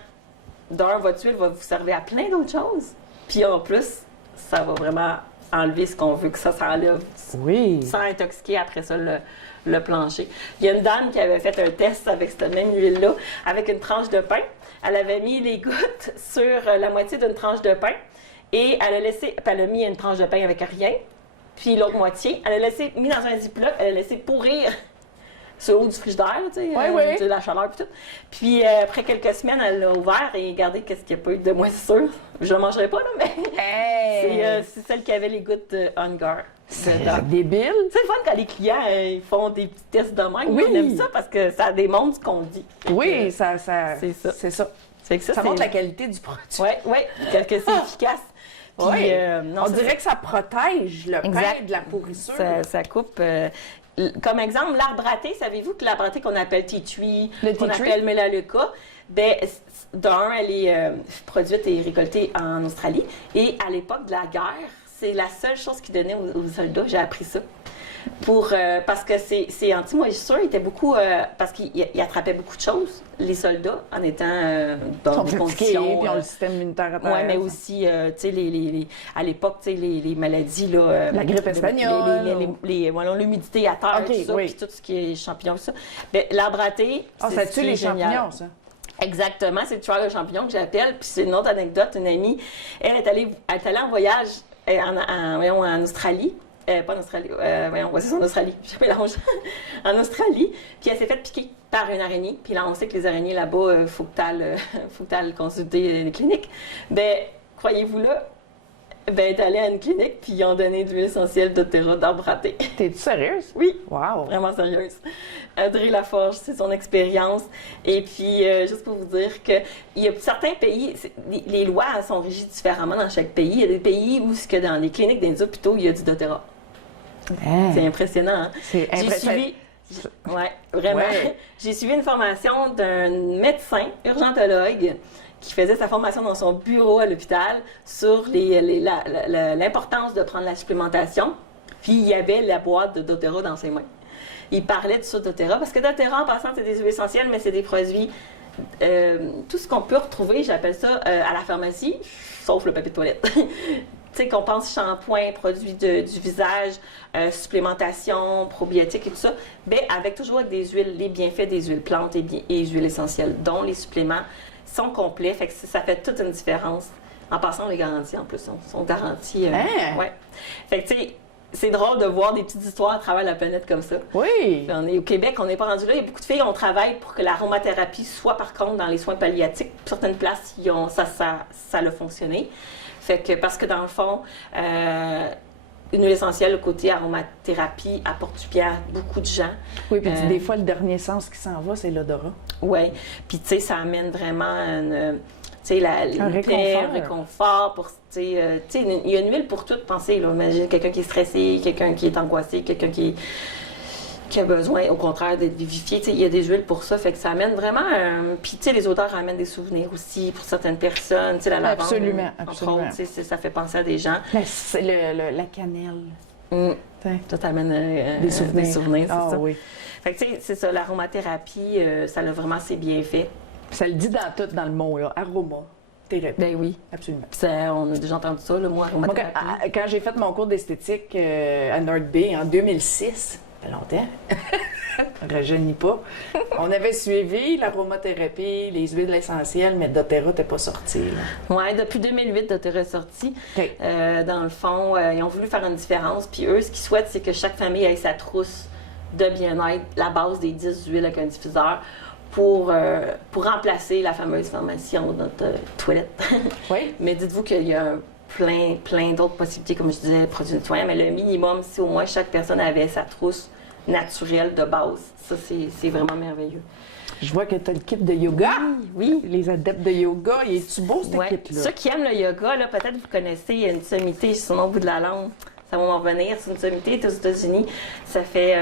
votre huile va vous servir à plein d'autres choses. Puis en plus, ça va vraiment enlever ce qu'on veut que ça s'enlève. Oui. Sans intoxiquer après ça le plancher. Il y a une dame qui avait fait un test avec cette même huile-là, avec une tranche de pain. Elle avait mis les gouttes sur la moitié d'une tranche de pain. Et elle a mis une tranche de pain avec rien, puis l'autre moitié, elle a mis dans un ziploc, elle a laissé pourrir sur le haut du frigidaire, tu sais, de la chaleur et tout. Puis après quelques semaines, elle l'a ouvert et regardez qu'est-ce qu'il n'y a pas eu de moisissure. Je ne mangerai pas, là, mais c'est celle qui avait les gouttes On Guard. C'est débile. C'est le fun quand les clients ils font des petits tests de même. Oui. On aime ça parce que ça démontre ce qu'on dit. Oui, c'est ça. Ça montre la qualité du produit. Oui, que c'est efficace. Puis, on dirait que ça protège le pain de la pourrissure. Ça coupe. Comme exemple, l'arbre à thé, savez-vous que l'arbre à thé qu'on appelle tea tree, qu'on appelle Melaleuca, elle est produite et récoltée en Australie. Et à l'époque de la guerre, c'est la seule chose qu'ils donnaient aux soldats. J'ai appris ça. Parce que c'est anti-moisissure, il était beaucoup parce qu'il attrapait beaucoup de choses, les soldats, en étant dans des conditions. Puis ont le système immunitaire à terre. Oui, mais aussi, tu sais, à l'époque, tu sais, les maladies, là, la grippe espagnole. L'humidité à terre, tout ça, puis tout ce qui est champignons, tout ça. L'arbre à thé, ça tue les champignons, ça. Exactement, c'est le tueur de champignons que j'appelle. Puis c'est une autre anecdote, une amie, elle est allée en voyage en Australie. Pas en Australie, c'est en Australie, je mélange. En Australie, puis elle s'est fait piquer par une araignée. Puis là, on sait que les araignées là-bas, il faut que tu ailles consulter les cliniques. Croyez-vous là, elle est allée à une clinique, puis ils ont donné de l'huile essentielle d'Otera d'arbre à thé. T'es-tu sérieuse? Oui. Wow. Vraiment sérieuse. Audrey Laforge, c'est son expérience. Et puis, juste pour vous dire qu'il y a certains pays, les lois sont régies différemment dans chaque pays. Il y a des pays où, dans les cliniques des hôpitaux, il y a du doTERRA. C'est impressionnant, hein? C'est impressionnant. Vraiment. Ouais. J'ai suivi une formation d'un médecin urgentologue qui faisait sa formation dans son bureau à l'hôpital sur l'importance de prendre la supplémentation. Puis il y avait la boîte de doTERRA dans ses mains. Il parlait de ça doTERRA parce que doTERRA, en passant, c'est des huiles essentielles, mais c'est des produits tout ce qu'on peut retrouver, j'appelle ça à la pharmacie, sauf le papier de toilette. Tu sais, qu'on pense shampoing, produits du visage, supplémentation, probiotiques et tout ça, bien, toujours avec des huiles, les bienfaits des huiles plantes et huiles essentielles, dont les suppléments sont complets, fait que ça fait toute une différence. En passant, les garanties, en plus, sont garanties. Ouais. Fait que, tu sais, c'est drôle de voir des petites histoires à travers la planète comme ça. Oui! On est au Québec, on n'est pas rendu là. Il y a beaucoup de filles, on travaille pour que l'aromathérapie soit, par contre, dans les soins palliatifs. Certaines places, ça a fonctionné. Fait que, parce que dans le fond, une huile essentielle, le côté aromathérapie, apporte du bien à beaucoup de gens. Oui, puis des fois, le dernier sens qui s'en va, c'est l'odorat. Oui, puis tu sais, ça amène vraiment un réconfort. Il y a une huile pour tout, pensez. Là, imagine quelqu'un qui est stressé, quelqu'un qui est angoissé, quelqu'un qui a besoin, au contraire, d'être vivifié. Il y a des huiles pour ça, fait que ça amène vraiment... Puis, tu sais, les odeurs amènent des souvenirs aussi pour certaines personnes. La lavande, absolument. entre autres, ça fait penser à des gens. La cannelle. Ça t'amène des souvenirs, c'est ça. Oui. Fait que, tu sais, c'est ça, l'aromathérapie, ça a vraiment ses bienfaits. Ça le dit dans le mot, là, aromathérapie. Ben oui. Absolument. On a déjà entendu ça, le mot aromathérapie. Moi, quand j'ai fait mon cours d'esthétique à North Bay en 2006, ça fait longtemps, rajeunis pas, on avait suivi l'aromathérapie, les huiles essentielles, mais doTERRA n'était pas sorti. Oui, depuis 2008, doTERRA est sorti. Okay. Dans le fond, ils ont voulu faire une différence, puis eux, ce qu'ils souhaitent, c'est que chaque famille ait sa trousse de bien-être, la base des 10 huiles avec un diffuseur, pour remplacer la fameuse formation de notre toilette. Oui. Mais dites-vous qu'il y a plein d'autres possibilités, comme je disais, produits nettoyants, mais le minimum, si au moins chaque personne avait sa trousse naturelle de base, ça, c'est vraiment merveilleux. Je vois que tu as le kit de yoga. Oui. Les adeptes de yoga, il est-tu beau, ce kit-là? Ceux qui aiment le yoga, là, peut-être vous connaissez, il y a une sommité sur le bout de la langue. Ça va m'en revenir. C'est une sommité aux États-Unis. Ça fait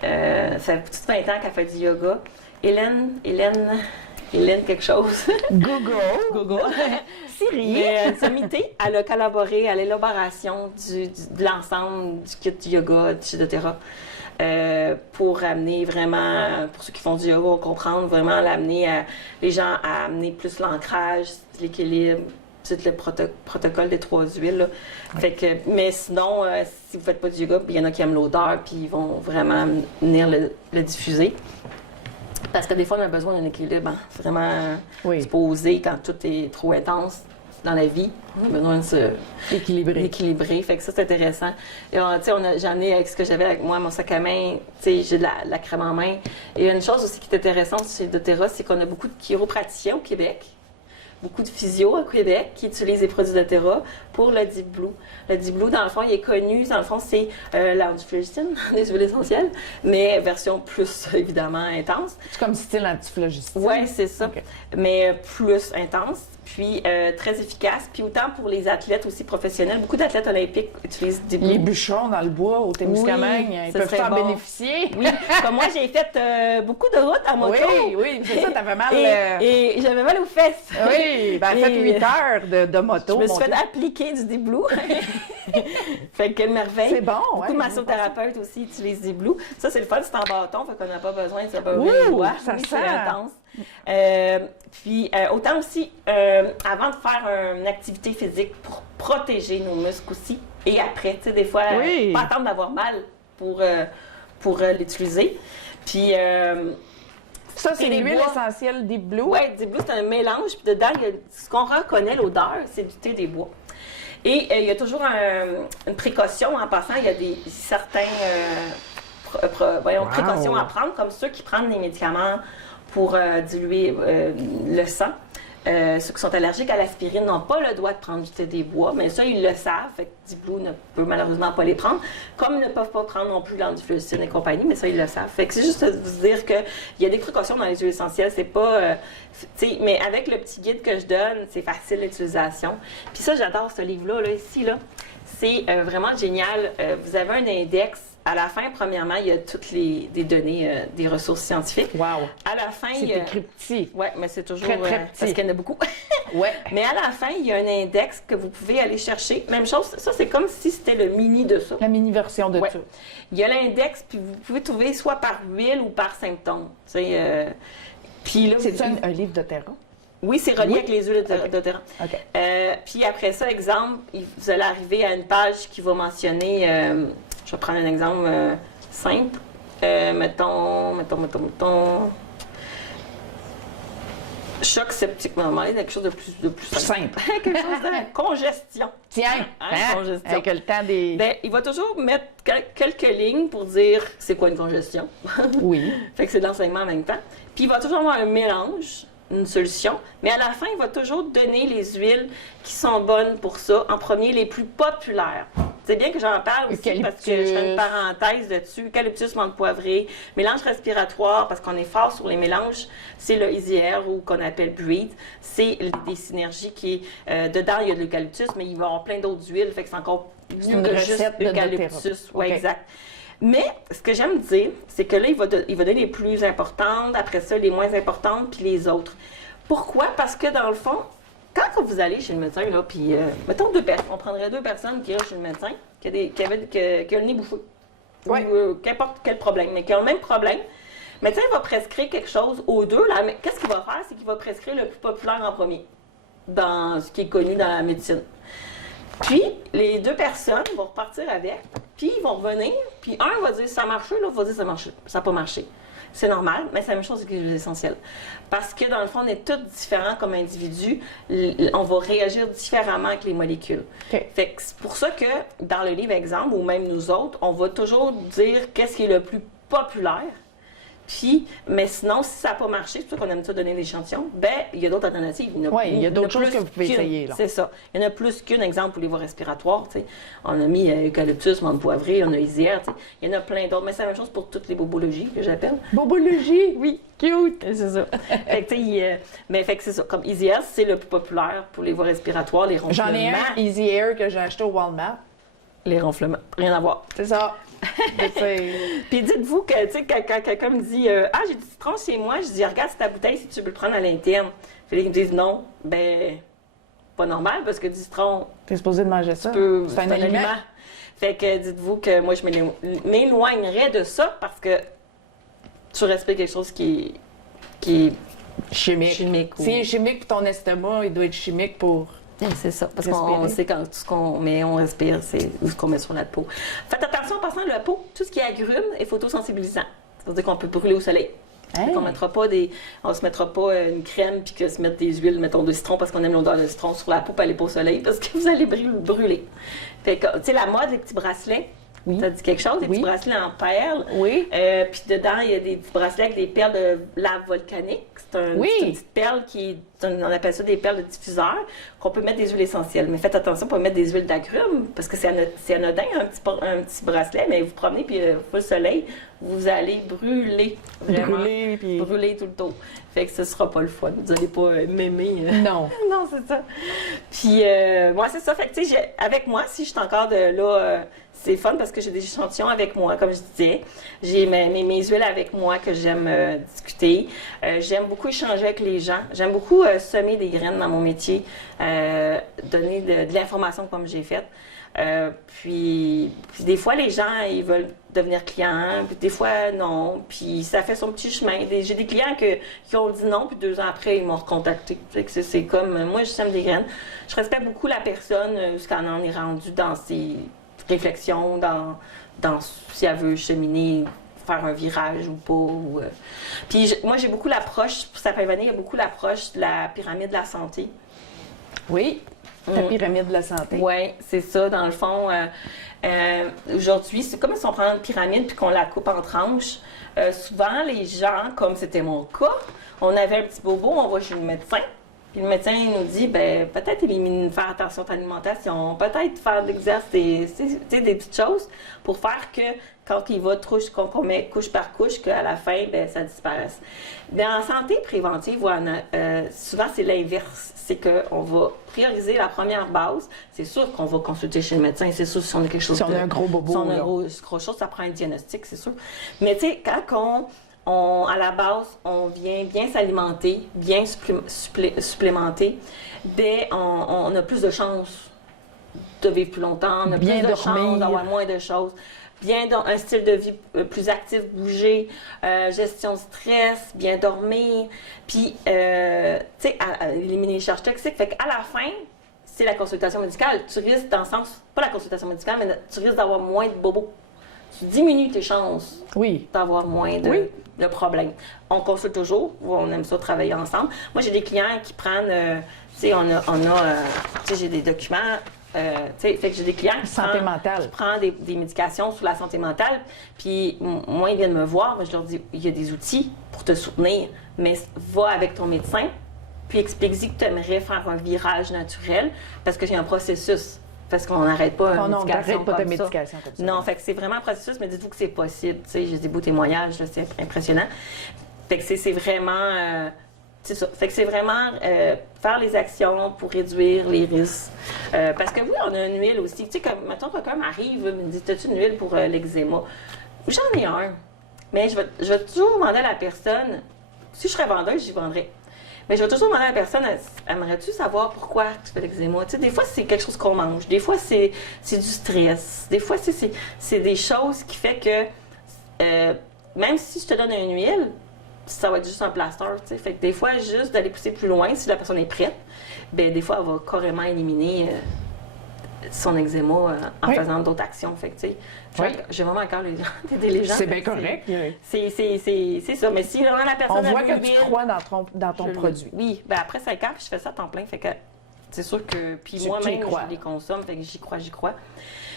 plus de 20 ans qu'elle fait du yoga. Hélène quelque chose. Google. Siri. Mais sommité, elle a collaboré à l'élaboration de l'ensemble du kit du yoga, du doTERRA. Pour amener vraiment, pour ceux qui font du yoga, comprendre vraiment les gens à amener plus l'ancrage, l'équilibre, tout le protocole des 3 huiles. Là. Oui. Fait que, mais sinon, si vous ne faites pas du yoga, il y en a qui aiment l'odeur, puis ils vont vraiment venir le diffuser. Parce que des fois, on a besoin d'un équilibre, vraiment se poser quand tout est trop intense dans la vie. On a besoin de se équilibrer. Fait que ça, c'est intéressant. Et j'ai amené avec ce que j'avais avec moi, mon sac à main, j'ai de la crème en main. Et une chose aussi qui est intéressante chez doTERRA, c'est qu'on a beaucoup de chiropraticiens au Québec, beaucoup de physio au Québec qui utilisent les produits doTERRA pour le Deep Blue. Le Deep Blue, dans le fond, il est connu. Dans le fond, c'est l'antiflogistine, des huiles essentielles, mais version plus, évidemment, intense. C'est comme style antiflogistine? Oui, c'est ça. Okay. Mais plus intense. Puis très efficace. Puis autant pour les athlètes aussi professionnels. Beaucoup d'athlètes olympiques utilisent Deep Blue. Les bûcherons dans le bois au Témiscamingue, ils peuvent en bénéficier. Oui, comme moi, j'ai fait beaucoup de routes à moto. Oui, c'est ça, t'avais mal... Et j'avais mal aux fesses. Oui, ben, fait 8 heures de moto. Je me suis fait appliquer du Deep Blue. Fait que merveille. C'est bon, beaucoup de massothérapeutes aussi utilisent Deep Blue. Ça, c'est le fun, c'est en bâton, fait qu'on n'a pas besoin de se beurrer les doigts. Ça sent. C'est intense. Puis, autant aussi, avant de faire une activité physique pour protéger nos muscles aussi, et après, tu sais, des fois, pas attendre d'avoir mal pour l'utiliser. Puis, ça, c'est l'huile essentielle Deep Blue? Oui, Deep Blue, c'est un mélange. Puis dedans, ce qu'on reconnaît, l'odeur, c'est du thé des bois. Et il y a toujours une précaution. En passant, il y a certaines précautions à prendre, comme ceux qui prennent des médicaments pour diluer le sang. Ceux qui sont allergiques à l'aspirine n'ont pas le droit de prendre du thé des bois, mais ça, ils le savent. Fait que Deep Blue ne peut malheureusement pas les prendre, comme ils ne peuvent pas prendre non plus l'antiflogistine et compagnie, mais ça, ils le savent. Fait que c'est juste de vous dire qu'il y a des précautions dans les huiles essentielles, c'est pas... mais avec le petit guide que je donne, c'est facile l'utilisation. Puis ça, j'adore ce livre-là, là, ici, là. C'est vraiment génial. Vous avez un index. À la fin, premièrement, il y a toutes des données, des ressources scientifiques. Wow! À la fin, c'est écrit petit. Oui, mais c'est toujours très, très petit. Parce qu'il y en a beaucoup. Ouais. Mais à la fin, il y a un index que vous pouvez aller chercher. Même chose, ça, c'est comme si c'était le mini de ça. La mini-version de ça. Il y a l'index, puis vous pouvez trouver soit par huile ou par symptômes. Puis Puis là, C'est un livre de terrain? oui, c'est relié avec les huiles d'odorant. OK. Puis après ça, exemple, vous allez arriver à une page qui va mentionner, je vais prendre un exemple simple. Mettons. Choc septique. On va demander quelque chose de plus Simple. quelque chose de congestion. Tiens, congestion. avec le temps des... Ben, il va toujours mettre quelques lignes pour dire c'est quoi une congestion. Oui. Fait que c'est de l'enseignement en même temps. Puis il va toujours avoir un mélange, une solution, mais à la fin, il va toujours donner les huiles qui sont bonnes pour ça, en premier, les plus populaires. C'est bien que j'en parle aussi parce que je fais une parenthèse dessus. Eucalyptus, menthe poivrée, mélange respiratoire, parce qu'on est fort sur les mélanges, c'est le Easy Air ou qu'on appelle Breathe. C'est des synergies qui, dedans, il y a de l'eucalyptus, mais il va y avoir plein d'autres huiles, fait que c'est encore mieux que juste eucalyptus. Oui, okay. Exact. Mais ce que j'aime dire, c'est que là, il va donner les plus importantes, après ça, les moins importantes, puis les autres. Pourquoi? Parce que dans le fond, quand vous allez chez le médecin, là, puis mettons on prendrait 2 personnes qui iraient chez le médecin, qui a le nez bouffé, ouais. ou qu'importe quel problème, mais qui ont le même problème, le médecin va prescrire quelque chose aux deux. Là, mais qu'est-ce qu'il va faire? C'est qu'il va prescrire le plus populaire en premier, dans ce qui est connu dans la médecine. Puis, les 2 personnes vont repartir avec, puis ils vont revenir, puis un va dire ça a marché, l'autre va dire ça n'a pas marché. C'est normal, mais c'est la même chose avec les huiles essentielles. Parce que dans le fond, on est tous différents comme individus, on va réagir différemment avec les molécules. Okay. Fait que c'est pour ça que dans le livre exemple, ou même nous autres, on va toujours dire qu'est-ce qui est le plus populaire. Puis, mais sinon, si ça n'a pas marché, c'est pour ça qu'on aime ça donner l'échantillon, ben il y a d'autres alternatives. Oui, il y a d'autres choses que vous pouvez essayer. C'est ça. Il y en a plus qu'un exemple pour les voies respiratoires. T'sais. On a mis eucalyptus, menthe poivrée, on a Isière. Il y en a plein d'autres. Mais c'est la même chose pour toutes les bobologies que j'appelle. Bobologie? Oui. Cute! C'est ça. Fait que, mais fait que c'est ça. Comme Isière, c'est le plus populaire pour les voies respiratoires, les ronflements. J'en ai un Easy Air que j'ai acheté au Walmart. Les ronflements. Rien à voir. C'est ça. Puis dites-vous que, tu sais, quand quelqu'un me dit ah, j'ai du citron chez moi, je dis regarde ta bouteille si tu veux le prendre à l'interne. Puis ils me disent non, ben, pas normal parce que du citron. T'es supposé de manger ça. C'est un aliment. Fait que dites-vous que moi, je m'éloignerais de ça parce que tu respectes quelque chose qui est chimique. Ou... Si chimique pour ton estomac, il doit être chimique pour. C'est ça, parce qu'on sait quand tout ce qu'on met, on respire, c'est ce qu'on met sur la peau. Faites attention en passant la peau, tout ce qui est agrume est photosensibilisant. C'est-à-dire qu'on peut brûler au soleil. Hey. On ne se mettra pas une crème puis que se mettre des huiles, mettons, de citron parce qu'on aime l'odeur de citron sur la peau pour aller pas au soleil parce que vous allez brûler. Fait que, tu sais, la mode, les petits bracelets, oui. Ça dit quelque chose, des petits bracelets en perles. Oui. Puis dedans, il y a des petits bracelets avec des perles de lave volcanique. C'est une petite perle on appelle ça des perles de diffuseur, qu'on peut mettre des huiles essentielles. Mais faites attention pour mettre des huiles d'agrumes, parce que c'est anodin, un petit bracelet, mais vous promenez, puis le soleil, vous allez brûler. Vraiment. Brûler tout le tour. Fait que ce sera pas le fun. Vous n'allez pas m'aimer. Non. Non, c'est ça. Puis, moi, c'est ça. Fait que, tu sais, avec moi, si je suis encore là... c'est fun parce que j'ai des échantillons avec moi, comme je disais. J'ai mes huiles avec moi que j'aime discuter. J'aime beaucoup échanger avec les gens. J'aime beaucoup semer des graines dans mon métier, donner de l'information comme j'ai fait. Puis des fois, les gens, ils veulent devenir clients, puis des fois, non. Puis ça fait son petit chemin. J'ai des clients qui ont dit non, puis 2 ans après, ils m'ont recontacté. C'est comme, moi, je sème des graines. Je respecte beaucoup la personne, ce qu'elle en est rendue dans ses réflexions, dans si elle veut cheminer, faire un virage ou pas. Puis moi, j'ai beaucoup l'approche, pour Sapin-Vanille, il y a beaucoup l'approche de la pyramide de la santé. Oui, la pyramide de la santé. Oui, c'est ça, dans le fond. Aujourd'hui, c'est comme si on prend une pyramide puis qu'on la coupe en tranches. Souvent, les gens, comme c'était mon cas, on avait un petit bobo, on va chez le médecin. Puis le médecin nous dit, ben peut-être faire attention à ton alimentation, peut-être faire de l'exercice, des petites choses pour faire que quand il va qu'on met couche par couche, qu'à la fin, ben ça disparaisse. Mais en santé préventive, souvent c'est l'inverse. C'est qu'on va prioriser la première base. C'est sûr qu'on va consulter chez le médecin, c'est sûr si on a quelque chose. Si on a un gros bobo. Si on a une grosse chose, ça prend un diagnostic, c'est sûr. Mais tu sais, quand à la base, on vient bien s'alimenter, bien supplémenter, ben on a plus de chances de vivre plus longtemps, on a bien plus de dormir. chances d'avoir moins de choses. un style de vie plus actif, bouger, gestion de stress, bien dormir, puis, tu sais, éliminer les charges toxiques. Fait qu'à la fin, c'est la consultation médicale. Tu risques, dans le sens, pas la consultation médicale, mais tu risques d'avoir moins de bobos. Tu diminues tes chances d'avoir moins de problèmes. On consulte toujours, on aime ça travailler ensemble. Moi, j'ai des clients qui prennent, tu sais, tu sais, j'ai des documents, tu sais, fait que j'ai des clients qui prennent des médications sur la santé mentale, puis moi, ils viennent me voir, je leur dis, il y a des outils pour te soutenir, mais va avec ton médecin, puis explique-y que tu aimerais faire un virage naturel, parce que j'ai un processus. Parce qu'on n'arrête pas une médication comme ça. Médication comme ça. Non, fait que c'est vraiment un processus, mais dites-vous que c'est possible. Tu sais, j'ai des beaux témoignages, là, c'est impressionnant. Fait que c'est vraiment... c'est ça. Fait que c'est vraiment faire les actions pour réduire les risques. Parce que oui, on a une huile aussi. Tu sais, comme, mettons, quelqu'un m'arrive, me dit, t'as-tu une huile pour l'eczéma? J'en ai un. Mais je vais toujours demander à la personne, si je serais vendeuse, j'y vendrais. Mais je vais toujours demander à la personne, aimerais-tu savoir pourquoi tu fais l'eczéma? Tu sais, des fois, c'est quelque chose qu'on mange. Des fois, c'est du stress. Des fois, c'est des choses qui fait que même si je te donne une huile, ça va être juste un plaster. Tu sais. Fait que des fois, juste d'aller pousser plus loin, si la personne est prête, bien, des fois, elle va carrément éliminer son eczéma en faisant d'autres actions. Fait que, tu sais, j'ai vraiment à cœur d'aider les gens. C'est bien correct. C'est ça. Mais si vraiment la personne on voit que tu crois dans ton produit. Oui. Ben après 5 ans, puis je fais ça à temps plein. Fait que c'est sûr que... Puis moi-même, je les consomme. Fait que j'y crois.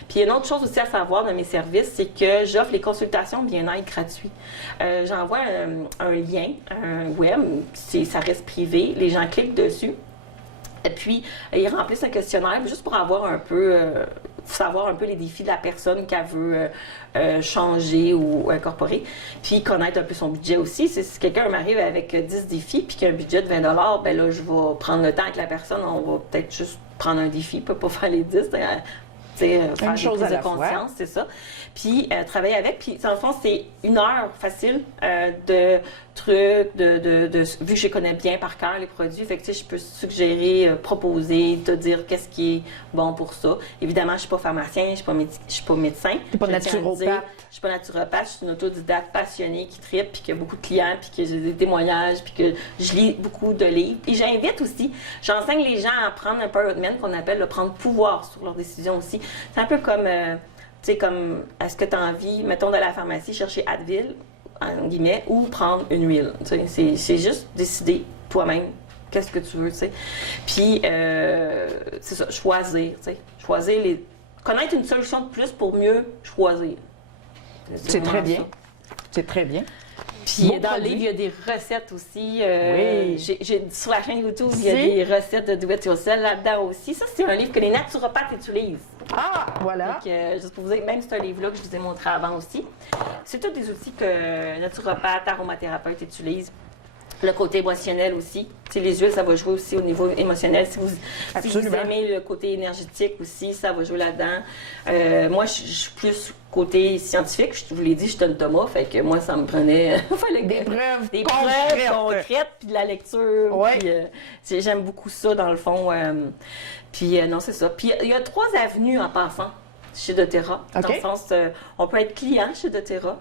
Puis une autre chose aussi à savoir dans mes services, c'est que j'offre les consultations bien-être gratuits. J'envoie un lien, un web, ça reste privé. Les gens cliquent dessus. Et puis, ils remplissent un questionnaire juste pour avoir un peu, savoir un peu les défis de la personne qu'elle veut changer ou incorporer. Puis, connaître un peu son budget aussi. Si quelqu'un m'arrive avec 10 défis puis qu'il y a un budget de 20 ben là, je vais prendre le temps avec la personne. On va peut-être juste prendre un défi, peut pas faire les 10. Faire des prises de conscience, c'est ça. Puis, travailler avec. Puis, dans le fond, c'est 1 heure facile de trucs, vu que je connais bien par cœur les produits, fait que, tu sais, je peux suggérer, proposer, te dire qu'est-ce qui est bon pour ça. Évidemment, je suis pas pharmacien, je suis pas médecin. T'es pas naturopathe. Je suis pas naturopathe, je suis une autodidacte passionnée qui tripe, puis qui a beaucoup de clients, puis que j'ai des témoignages, puis que je lis beaucoup de livres. Puis j'invite aussi, j'enseigne les gens à prendre un empowerment, qu'on appelle le prendre pouvoir sur leurs décisions aussi. C'est un peu comme, tu sais, comme, est-ce que tu as envie, mettons, d'aller à la pharmacie, chercher Advil, en guillemets, ou prendre une huile. C'est juste décider toi-même qu'est-ce que tu veux, tu sais. Puis, c'est ça, choisir, tu sais. Connaître une solution de plus pour mieux choisir. C'est très bien. C'est très bien. Puis dans le livre, il y a des recettes aussi. Sur la chaîne YouTube, il y a des recettes de do it yourself là-dedans aussi. Ça, c'est un livre que les naturopathes utilisent. Ah, voilà. Donc, juste pour vous dire, même c'est un livre-là que je vous ai montré avant aussi. C'est tous des outils que naturopathes, aromathérapeutes utilisent. Le côté émotionnel aussi. T'sais, les huiles, ça va jouer aussi au niveau émotionnel. Si vous aimez le côté énergétique aussi, ça va jouer là-dedans. Moi, je suis plus côté scientifique. Je vous l'ai dit, je suis un Thomas, fait que moi, ça me prenait des preuves concrètes, puis de la lecture. Ouais. Puis, j'aime beaucoup ça, dans le fond. Puis, non, c'est ça. Puis, il y a 3 avenues en passant chez doTERRA. Okay. Dans le sens, on peut être client chez doTERRA.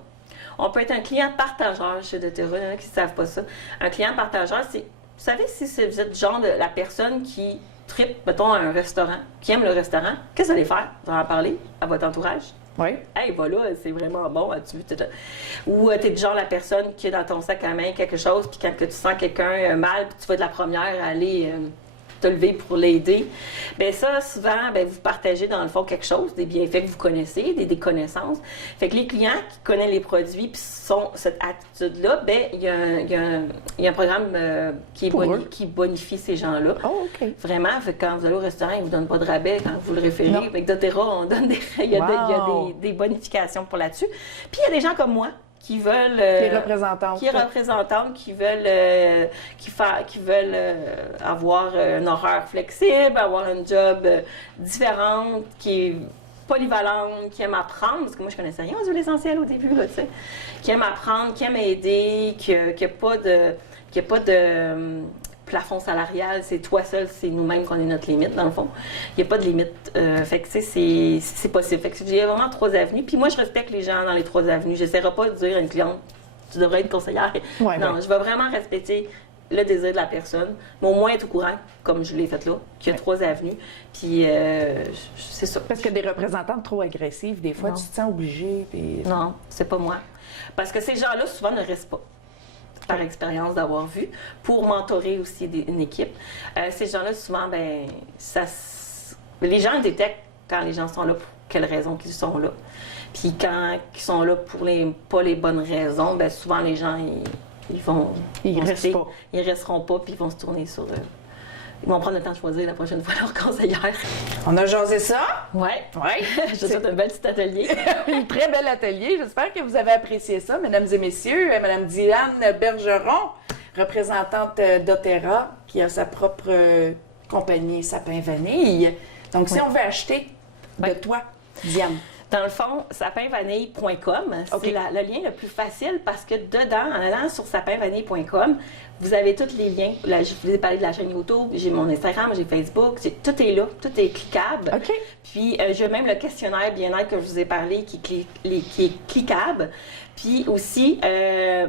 On peut être un client partageur chez doTERRA. Il y en a qui ne savent pas ça. Un client partageur, c'est... Vous savez, si vous êtes genre de la personne qui tripe, mettons, à un restaurant, qui aime le restaurant, qu'est-ce que vous allez faire? Vous allez en parler à votre entourage? Oui. Hey, voilà, c'est vraiment bon. Ou tu es du genre la personne qui a dans ton sac à main quelque chose, puis quand que tu sens quelqu'un mal, puis tu vas de la première à aller te lever pour l'aider. Bien ça, souvent, bien, vous partagez dans le fond quelque chose, des bienfaits que vous connaissez, des connaissances. Fait que les clients qui connaissent les produits puis sont cette attitude-là, bien, il y a un programme qui bonifie ces gens-là. Oh, OK. Vraiment, fait que quand vous allez au restaurant, ils ne vous donnent pas de rabais quand vous le référez. Non. Avec doTERRA, on donne il y a des bonifications pour là-dessus. Puis il y a des gens comme moi qui veulent les représentantes, qui veulent avoir un horaire flexible, avoir un job différent, qui est polyvalente, qui aime apprendre, parce que moi je connaissais rien aux huiles essentielles au début là, tu sais, qui aime apprendre, qui aime aider, qui a pas de plafond salarial, c'est toi seul, c'est nous-mêmes qu'on est notre limite, dans le fond. Il n'y a pas de limite. Fait que, tu sais, c'est possible. Fait que j'ai vraiment 3 avenues. Puis moi, je respecte les gens dans les 3 avenues. Je n'essaierai pas de dire à une cliente, tu devrais être conseillère. Ouais, non, ouais. je vais vraiment respecter le désir de la personne, mais au moins être au courant, comme je l'ai fait là, qu'il y a Ouais. 3 avenues. Puis c'est ça. Parce que des représentantes trop agressives, des fois, Non. tu te sens obligée. Puis... Non, c'est pas moi. Parce que ces gens-là, souvent, ne restent pas. Par expérience d'avoir vu, pour mentorer aussi une équipe. Ces gens-là, souvent, ben, les gens détectent quand les gens sont là, pour quelles raisons qu'ils sont là. Puis quand ils sont là pour pas les bonnes raisons, ben, souvent les gens, ils vont Ils quitter. restent pas. Ils resteront pas, puis ils vont se tourner sur eux. Ils vont prendre le temps de choisir la prochaine fois leur conseillère. On a jasé ça. Ouais. Oui. Je souhaite un bel petit atelier. Un très bel atelier. J'espère que vous avez apprécié ça, mesdames et messieurs. Madame Diane Bergeron, représentante d'Otera, qui a sa propre compagnie Sapin Vanille. Donc, si Oui. on veut acheter de toi, Diane. Dans le fond, sapinvanille.com, OK. c'est le lien le plus facile parce que dedans, en allant sur sapinvanille.com, vous avez tous les liens. Là, je vous ai parlé de la chaîne YouTube, j'ai mon Instagram, j'ai Facebook, tout est là, tout est cliquable. OK. Puis, j'ai même le questionnaire bien-être que je vous ai parlé qui est cliquable. Puis aussi,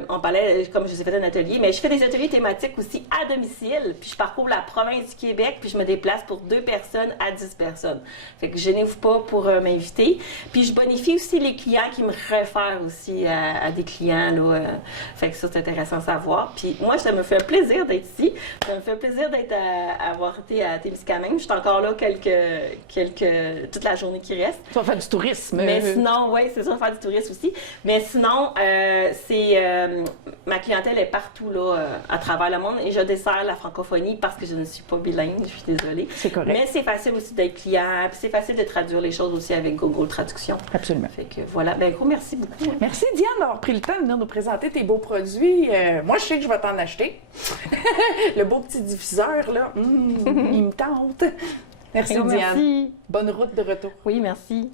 on parlait, comme je vous ai fait un atelier, mais je fais des ateliers thématiques aussi à domicile. Puis je parcours la province du Québec, puis je me déplace pour 2 personnes à 10 personnes. Fait que gênez-vous pas pour m'inviter. Puis je bonifie aussi les clients qui me réfèrent aussi à des clients. Là, fait que ça, c'est intéressant à savoir. Puis moi, ça me fait un plaisir d'être ici. Ça me fait plaisir d'être avoir été à Témiscamingue. Je suis encore là toute la journée qui reste. Tu vas faire du tourisme. Mais sinon, oui, c'est ça, faire du tourisme aussi. Mais sinon, ma clientèle est partout là, à travers le monde et je desserre la francophonie parce que je ne suis pas bilingue, je suis désolée. C'est correct. Mais c'est facile aussi d'être client, puis c'est facile de traduire les choses aussi avec Google Traduction. Absolument. Fait que voilà, ben gros merci beaucoup. Merci Diane d'avoir pris le temps de venir nous présenter tes beaux produits. Moi, je sais que je vais t'en acheter. Le beau petit diffuseur, là, il me tente. Merci Gros Diane. merci. Bonne route de retour. Oui, merci.